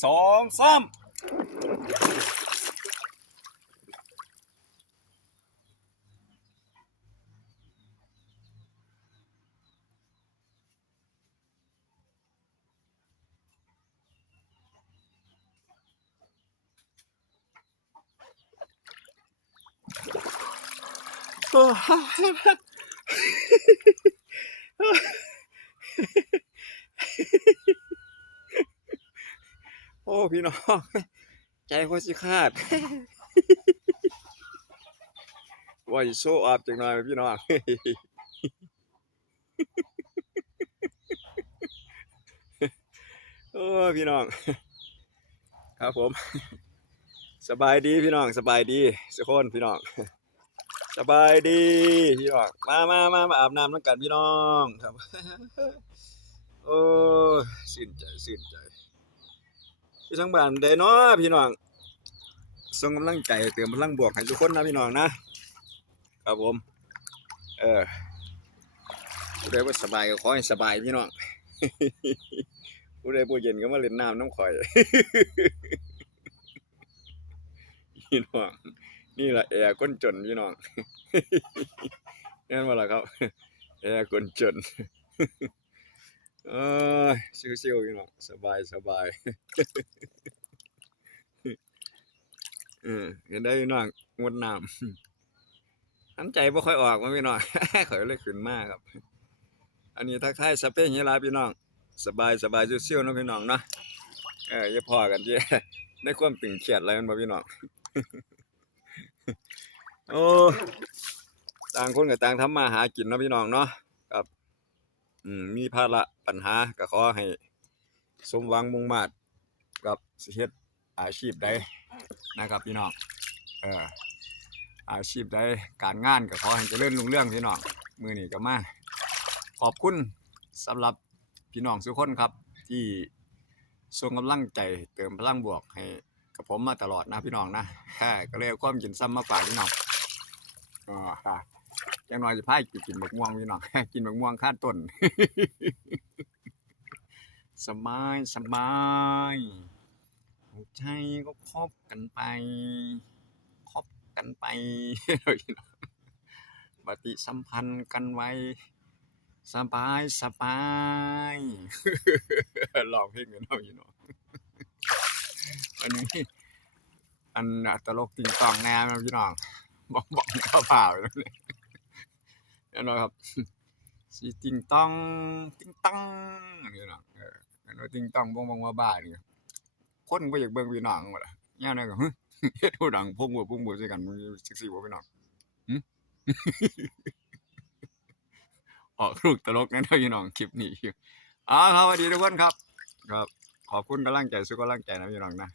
สองสามโอ้พี่น้องใจคนสิขาดว่าจะโซ่อัพจังหน่อยพี่น้องโอ้พี่น้องครับผมสบายดีพี่น้องสบายดีสุกคนพี่น้องสบายดีพี่น้องมาอาบน้ำน้ำกันพี่น้องครับโอ้ชื่นใจพี่ทั้งบ้านได้เนาะพี่น้องส่งกำลังใจเติมพลังบวกให้ทุกคนนะพี่น้องนะครับผมผู้ใดว่าสบายก็ขอให้สบายพี่น้องผู้ใดบ่เย็นก็มาเล่นน้ำน้ำข่อยพี่น้องนี่แหละแอร์ก้นจนพี่น้องนั่นว่าล่ะครับแอร์ก้นจนเออชิวๆพี่น้องสบายเห็นได้พี่น้องงดน้ำน้ำใจบ่ค่อยออกมาพี่น้องข่อยเลยขึ้นมาครับอันนี้ทักทายสเปนเฮลาพี่น้องสบายชิวๆนะพี่น้องเนาะอย่าพอกันที่ได้ความตึงเครียดอะไรมันบ่พี่น้องโอ้ต่างคนกับต่างทำมาหากินนะพี่น้องเนาะครับมีภาระปัญหาก็ขอให้สมหวังมุ่งมั่นกับสิเฮ็ดอาชีพใดนะครับพี่น้องอาชีพใดการงานก็ขอให้เจริญรุ่งเรืองพี่น้องมื้อนี้ก็มาขอบคุณสำหรับพี่น้องทุกคนครับที่ส่งกำลังใจเติมพลังบวกให้กับผมมาตลอดนะพี่น้องนะก็เลยความกินซ้ำมาฝากพี่น้องอย่างน้อยจะพากินบักม่วงพี่น้องกินบักม่วงข้าต้นสบายหัวใจก็คบกันไปปฏิสัมพันธ์กันไว้สบายลองเพลงกันหน่อยพี่น้องอันนี้อันตลกติงตองแนวพี่น้องบอกข้าวเปล่าเลยแน่นอนครับสีติงตองนี่นะอันนี้ติงตองบ้องว่าบ้านี่คนก็อยากเบิ่งพี่น้องหมดละเนี่ยนะก็เฮ็ดผู้ดังพุ่งบัวใส่กันมันสิบ่พี่น้องออกลูกตลกแน่นอนพี่น้องคลิปนี้ครับสวัสดีทุกคนครับขอบคุณกำลังใจสุขกำลังใจนะพี่น้องนะ